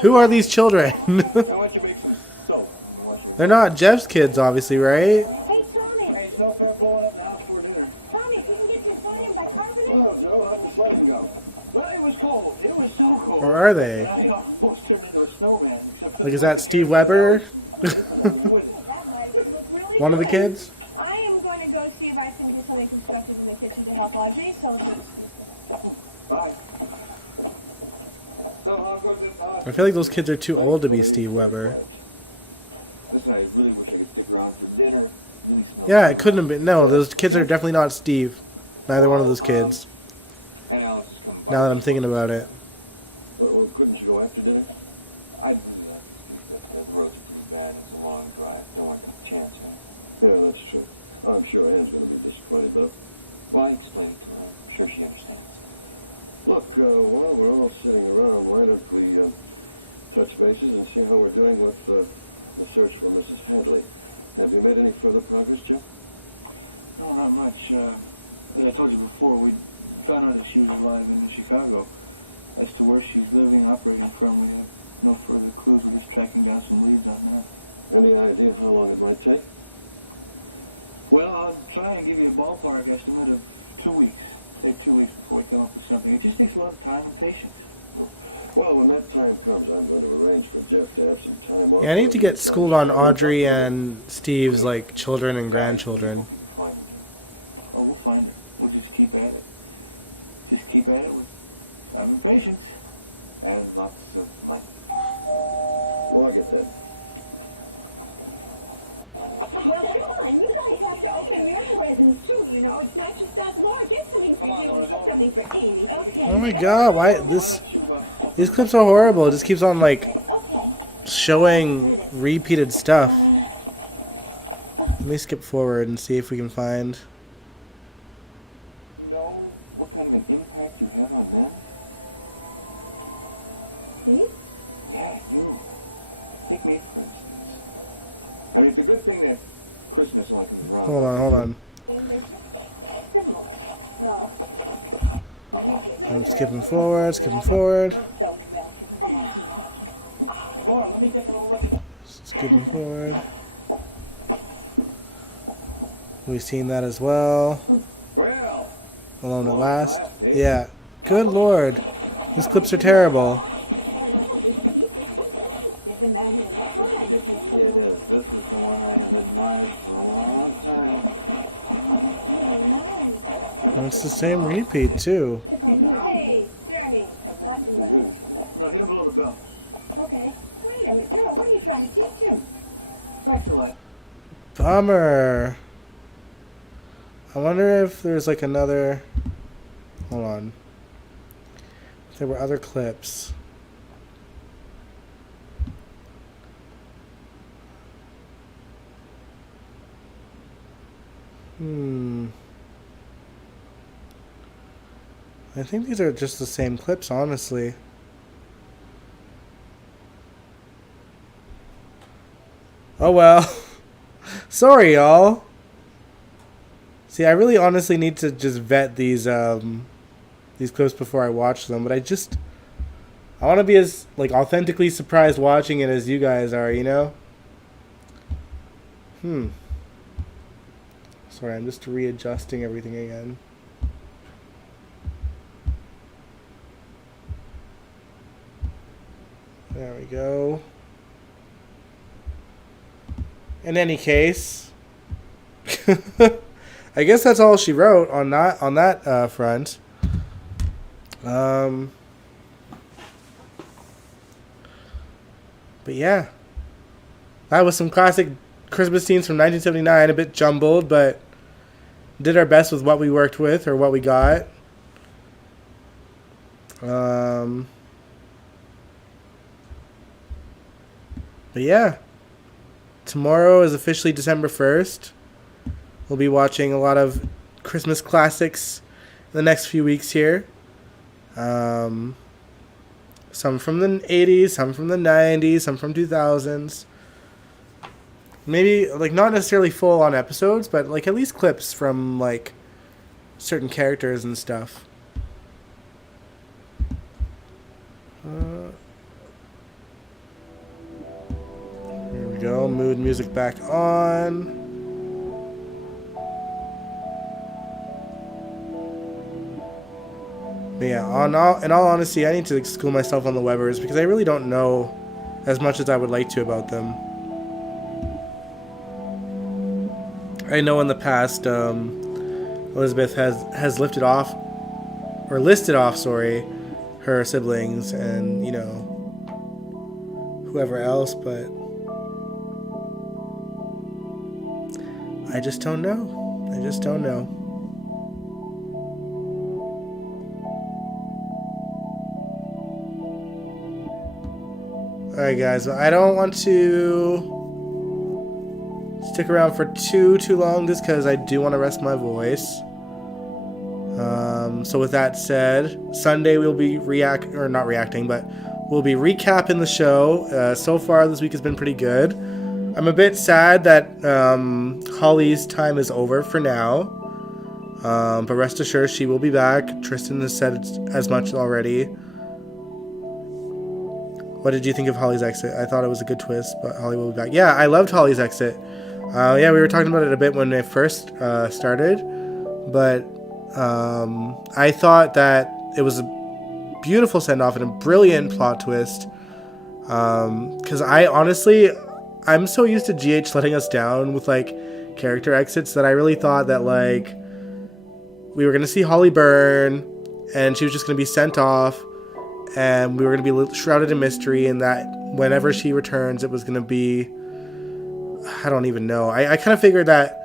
Who are these children? Why don't you make some soap and wash your They're hands? not Jeff's kids, obviously, right? Hey, Tommy. Hey, it's no fair blowing up the house before dinner. Tommy, if you can get some sodium bicarbonate. Well, Joe, how'd the sledding go? Well, it was cold. It was so cold. Where are they? And I almost turned into a snowman, except for Like, the is that Steve Weber? with it. That might look really One of the good. kids? I am going to go see if I can do something constructive in the kitchen to help Audrey, so if you excuse me. Bye. So how goes this hospital? I feel like those kids are too old to be Thankfully, Steve very Weber. quiet. Listen, I really wish I could stick around for dinner. It really smells Yeah, it good. couldn't have been. No, those kids are definitely not Steve. Neither one of those kids. And Alice is coming by. Now that I'm thinking about it. Well, couldn't you go after dinner? I'd really like to, Steve, but the roads are pretty bad and it's a long drive. Don't want to take a chance, you know. Yeah, that's true. I'm sure Anne's going to be disappointed, though. Well, I explained it to her. I'm sure she understands. Look, while we're all sitting around, why don't we touch bases and see how we're doing with the search for Mrs. Hadley? Have you made any further progress, Joe? No, not much. As I told you before, we found out that she was alive and in Chicago. As to where she's living, operating from, we have no further clues. We're just tracking down some leads on that. Any idea how long it might take? Well, I'll try and give you a ballpark estimate of 2 weeks. Say 2 weeks before we come up with something. It just takes a lot of time and patience. Well, when that time comes, I'm going to arrange for Jeff to have some time off. Yeah, I need to get schooled on Audrey and and Steve's like children and grandchildren. Hope you can find her, Jim. Oh, we'll find her. We'll just keep at it. Just keep at it with time and patience. And lots of money. Well, I get that. Well, come on. You guys have to open your presents, too, you know. It's not just us. Laura, get something for you. Something for Amy. Okay. Oh my god, why these clips are horrible. It just keeps on like showing repeated stuff. Let me skip forward and see if we can find. Know what kind of an impact you have on men? Me? Yeah, you. Take me, for instance. I mean, it's a good thing that Christmas only comes around Hold once on, a hold year. on. And they're just similar. Oh. I'm skipping forward, skipping forward. So welcome. Laura, let me take a little look at... Skipping forward. We've seen that as well. Well, Along the long last. last, eh? Yeah. Good lord. These clips are terrible. Give the man his time. It is. This is the one I have admired for a long time. Very nice. It's the same repeat, too. Hey, Jeremy. What in the... No, hit him below the belt. Okay. Wait a minute. Joe, what are you trying to teach him? Fracture life. Bummer. I wonder if there's like another. Hold on. If there were other clips. I think these are just the same clips, honestly. Oh well. Sorry, y'all. See, I really honestly need to just vet these clips before I watch them, but I want to be as like authentically surprised watching it as you guys are, you know? Sorry, I'm just readjusting everything again. There we go. In any case, I guess that's all she wrote on that front. But yeah, that was some classic Christmas scenes from 1979. A bit jumbled, but did our best with what we worked with or what we got. But yeah, tomorrow is officially December 1st. We'll be watching a lot of Christmas classics in the next few weeks here. Some from the 80s, some from the 90s, some from 2000s. Maybe, like, not necessarily full-on episodes, but, like, at least clips from, like, certain characters and stuff. Here we go. Mood music back on. But yeah, in all honesty, I need to school myself on the Webbers because I really don't know as much as I would like to about them. I know in the past, Elizabeth has listed off her siblings and, you know, whoever else, but I just don't know. I just don't know. Alright guys, I don't want to stick around for too long just because I do want to rest my voice. So with that said, Sunday we'll be we'll be recapping the show. So far this week has been pretty good. I'm a bit sad that Holly's time is over for now. But rest assured, she will be back. Tristan has said as much already. What did you think of Holly's exit? I thought it was a good twist, but Holly will be back. Yeah, I loved Holly's exit. Yeah, we were talking about it a bit when it first started. But I thought that it was a beautiful send-off and a brilliant plot twist. Because I'm so used to GH letting us down with, like, character exits that I really thought that, like, we were going to see Holly burn, and she was just going to be sent off, and we were going to be shrouded in mystery, and that whenever she returns, it was going to be... I don't even know. I kind of figured that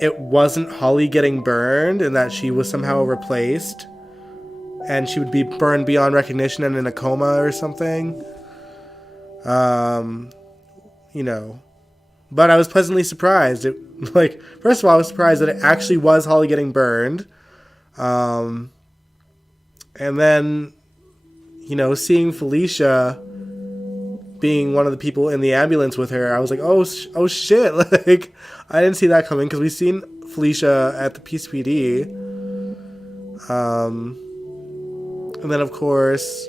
it wasn't Holly getting burned, and that she was somehow replaced, and she would be burned beyond recognition and in a coma or something. You know, but I was pleasantly surprised. First of all, I was surprised that it actually was Holly getting burned. And then, you know, seeing Felicia being one of the people in the ambulance with her, I was like, oh shit. Like, I didn't see that coming because we've seen Felicia at the PCPD. And then, of course,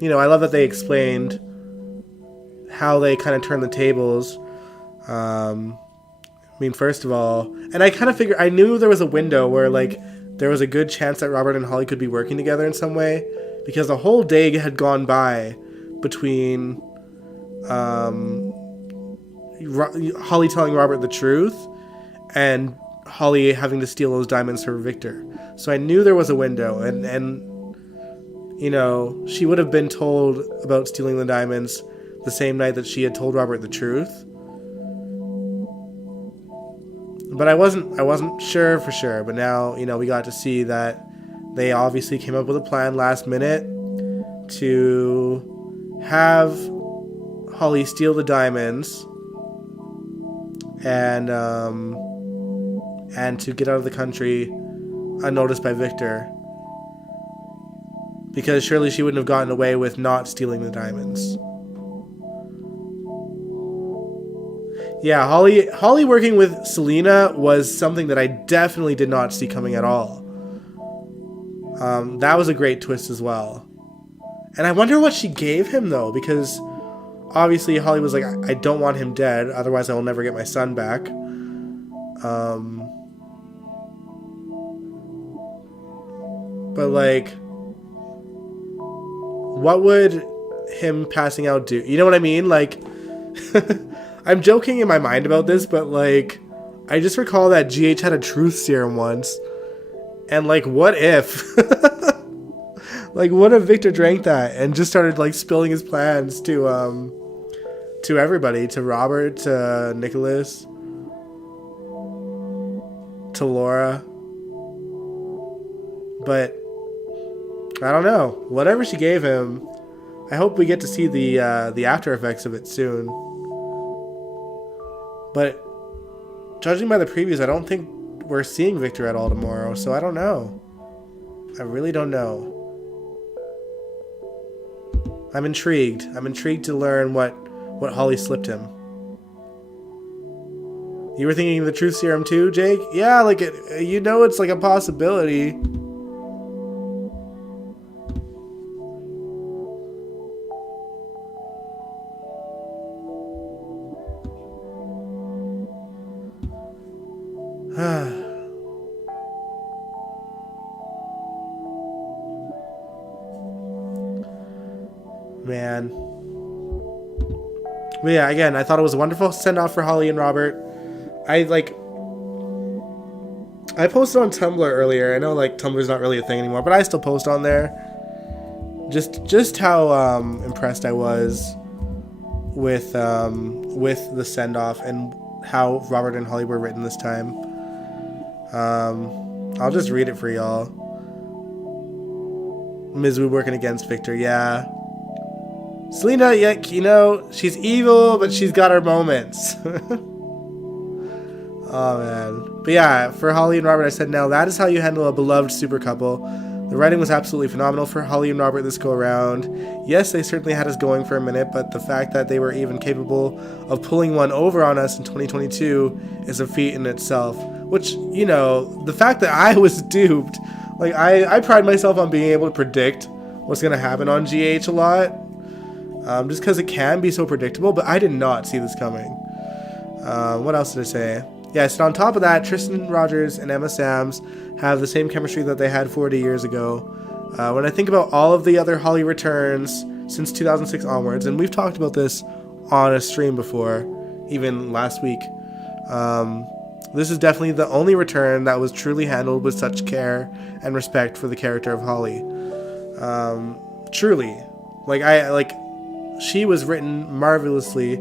you know, I love that they explained how they kind of turned the tables. I mean, first of all, and I kind of figured, I knew there was a window where, like, there was a good chance that Robert and Holly could be working together in some way, because the whole day had gone by between Holly telling Robert the truth and Holly having to steal those diamonds for Victor. So I knew there was a window, and you know, she would have been told about stealing the diamonds the same night that she had told Robert the truth. But I wasn't sure for sure. But now, you know, we got to see that they obviously came up with a plan last minute to have Holly steal the diamonds and to get out of the country unnoticed by Victor. Because surely she wouldn't have gotten away with not stealing the diamonds. Yeah, Holly working with Selena was something that I definitely did not see coming at all. That was a great twist as well. And I wonder what she gave him, though, because obviously Holly was like, I don't want him dead, otherwise I will never get my son back. But, like, what would him passing out do? You know what I mean? Like, I'm joking in my mind about this, but, like, I just recall that GH had a truth serum once. And, like, what if? Like, what if Victor drank that and just started, like, spilling his plans to everybody, to Robert, to Nicholas, to Laura. But I don't know. Whatever she gave him, I hope we get to see the after effects of it soon. But judging by the previews, I don't think we're seeing Victor at all tomorrow, so I don't know. I really don't know. I'm intrigued. I'm intrigued to learn what Holly slipped him. You were thinking of the truth serum too, Jake? Yeah, like, you know, it's like a possibility. Man. But yeah, again, I thought it was a wonderful send-off for Holly and Robert. I posted on Tumblr earlier. I know, like, Tumblr's not really a thing anymore, but I still post on there. Just how impressed I was with the send-off and how Robert and Holly were written this time. I'll just read it for y'all. Ms. Wu working against Victor, yeah. Selena, yeah, you know, she's evil, but she's got her moments. Oh, man. But yeah, for Holly and Robert, I said, now that is how you handle a beloved super couple. The writing was absolutely phenomenal for Holly and Robert this go around. Yes, they certainly had us going for a minute, but the fact that they were even capable of pulling one over on us in 2022 is a feat in itself. Which, you know, the fact that I was duped, like, I pride myself on being able to predict what's going to happen on GH a lot, just because it can be so predictable, but I did not see this coming. What else did I say? Yes, and on top of that, Tristan Rogers and Emma Samms have the same chemistry that they had 40 years ago. When I think about all of the other Holly returns since 2006 onwards, and we've talked about this on a stream before, even last week, this is definitely the only return that was truly handled with such care and respect for the character of Holly. Truly. She was written marvelously,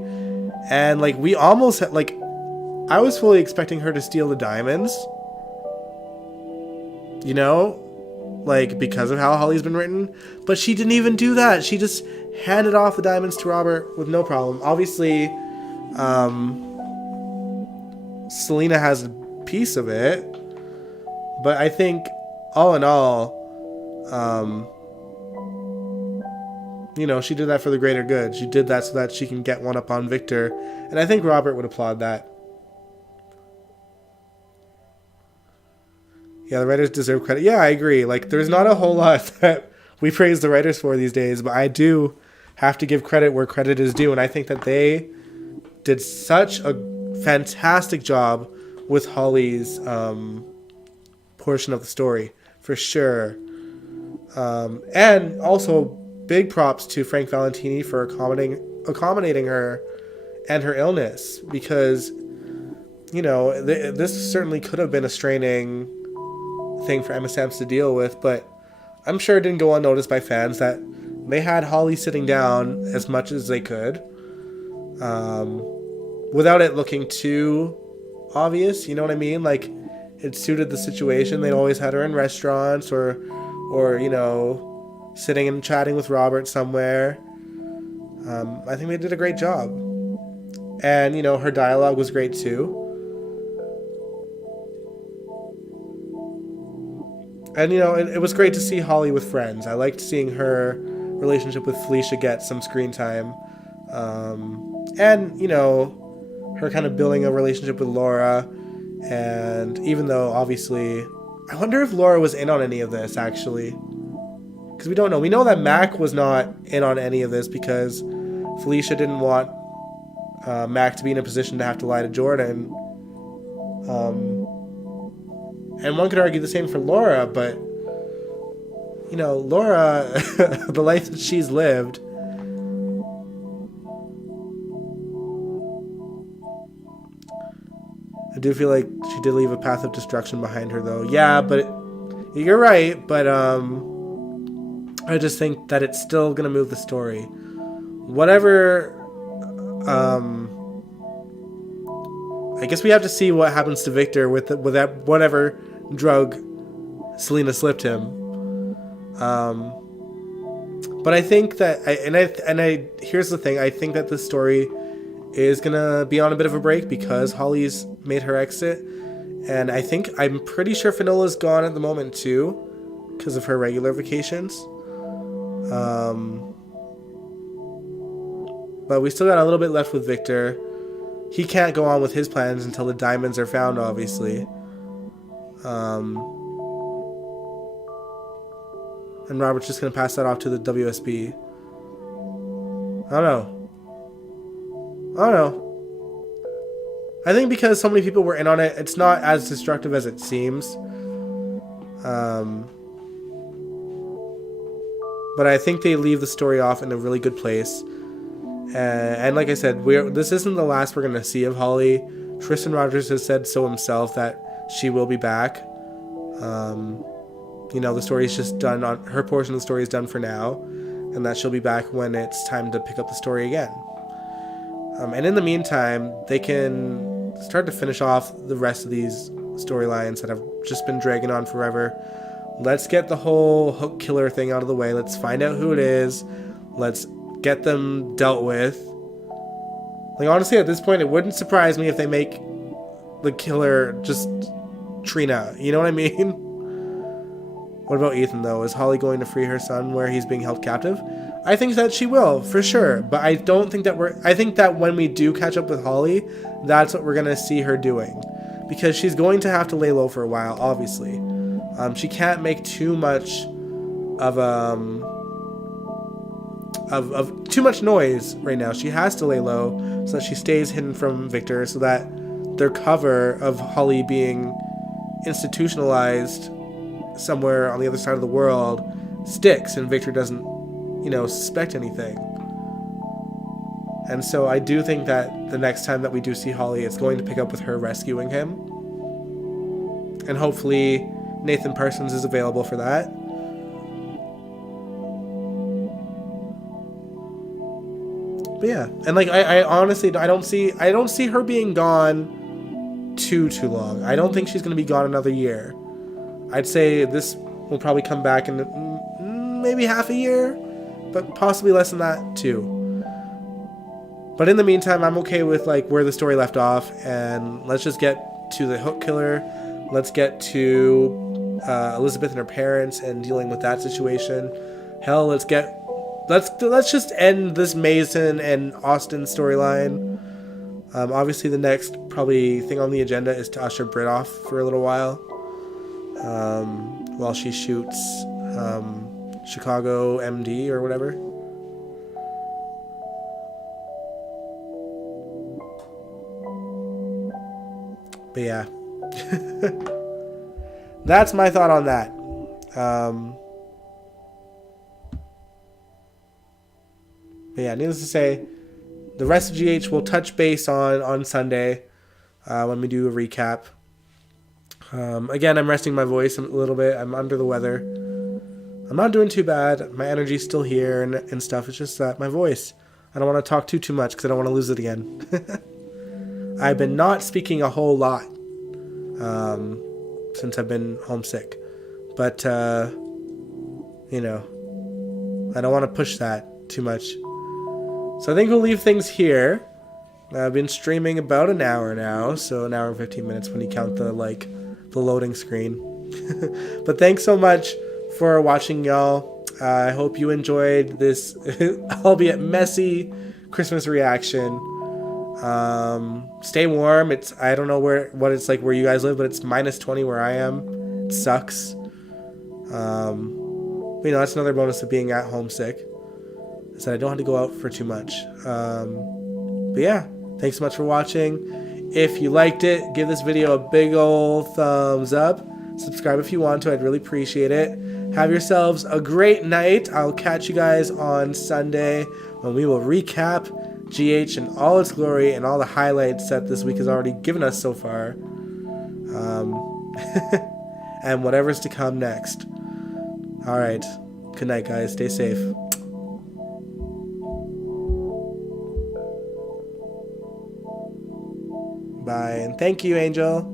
and, like, we almost, like, I was fully expecting her to steal the diamonds, you know, like, because of how Holly's been written, but she didn't even do that. She just handed off the diamonds to Robert with no problem. Obviously, Selena has a piece of it, but I think, all in all, you know, she did that for the greater good. She did that so that she can get one up on Victor, and I think Robert would applaud that. Yeah, the writers deserve credit. Yeah, I agree. Like, there's not a whole lot that we praise the writers for these days, but I do have to give credit where credit is due, and I think that they did such a fantastic job with Holly's portion of the story, for sure. And also, big props to Frank Valentini for accommodating her and her illness, because, you know, this certainly could have been a straining thing for Emma Samms to deal with, but I'm sure it didn't go unnoticed by fans that they had Holly sitting down as much as they could, without it looking too obvious, you know what I mean? Like, it suited the situation. They always had her in restaurants or you know, sitting and chatting with Robert somewhere. I think they did a great job. And, you know, her dialogue was great too. And, you know, it was great to see Holly with friends. I liked seeing her relationship with Felicia get some screen time. And, you know, her kind of building a relationship with Laura. And even though, obviously, I wonder if Laura was in on any of this, actually. Because we don't know. We know that Mac was not in on any of this because Felicia didn't want Mac to be in a position to have to lie to Jordan. And one could argue the same for Laura, but, you know, Laura, the life that she's lived, I do feel like she did leave a path of destruction behind her, though. Yeah, but you're right, but I just think that it's still going to move the story. Whatever, I guess we have to see what happens to Victor with that whatever drug Selena slipped him. But I think that here's the thing. I think that the story is gonna be on a bit of a break because Holly's made her exit, and I'm pretty sure Finola's gone at the moment too, because of her regular vacations. But we still got a little bit left with Victor. He can't go on with his plans until the diamonds are found, obviously. And Robert's just going to pass that off to the WSB. I don't know. I think because so many people were in on it, it's not as destructive as it seems. But I think they leave the story off in a really good place. And like I said, this isn't the last we're going to see of Holly. Tristan Rogers has said so himself that she will be back. You know, the story's just done, her portion of the story is done for now, and that she'll be back when it's time to pick up the story again. And in the meantime, they can start to finish off the rest of these storylines that have just been dragging on forever. Let's get the whole Hook killer thing out of the way. Let's find out who it is. Let's get them dealt with. Like, honestly, at this point, it wouldn't surprise me if they make the killer just Trina. You know what I mean? What about Ethan, though? Is Holly going to free her son where he's being held captive? I think that she will, for sure. But I don't think that I think that when we do catch up with Holly, that's what we're going to see her doing. Because she's going to have to lay low for a while, obviously. She can't make too much of too much noise right now. She has to lay low so that she stays hidden from Victor, so that their cover of Holly being institutionalized somewhere on the other side of the world sticks and Victor doesn't, suspect anything. And so I do think that the next time that we do see Holly, it's going to pick up with her rescuing him. And hopefully Nathan Parsons is available for that. But yeah, and I honestly I don't see her being gone too long. I don't think she's going to be gone another year. I'd say this will probably come back in maybe half a year, but possibly less than that too. But in the meantime, I'm okay with where the story left off, and let's just get to the hook killer. Let's get to Elizabeth and her parents and dealing with that situation. Hell, let's just end this Mason and Austin storyline. Obviously, the next probably thing on the agenda is to usher Britt off for a little while she shoots Chicago MD or whatever. But yeah, that's my thought on that. But yeah, needless to say, the rest of GH will touch base on Sunday when we do a recap. Again, I'm resting my voice a little bit. I'm under the weather. I'm not doing too bad. My energy's still here and stuff. It's just my voice. I don't want to talk too much because I don't want to lose it again. I've been not speaking a whole lot since I've been homesick. But, I don't want to push that too much. So I think we'll leave things here. I've been streaming about an hour now, so an hour and 15 minutes when you count the loading screen. But thanks so much for watching, y'all. I hope you enjoyed this, albeit messy, Christmas reaction. Stay warm. I don't know what it's like where you guys live, but it's -20 where I am. It sucks. That's another bonus of being at home sick. So I don't have to go out for too much. But yeah, thanks so much for watching. If you liked it, give this video a big old thumbs up. Subscribe if you want to. I'd really appreciate it. Have yourselves a great night. I'll catch you guys on Sunday when we will recap GH in all its glory and all the highlights that this week has already given us so far. And whatever's to come next. All right. Good night, guys. Stay safe. Bye, and thank you, Angel.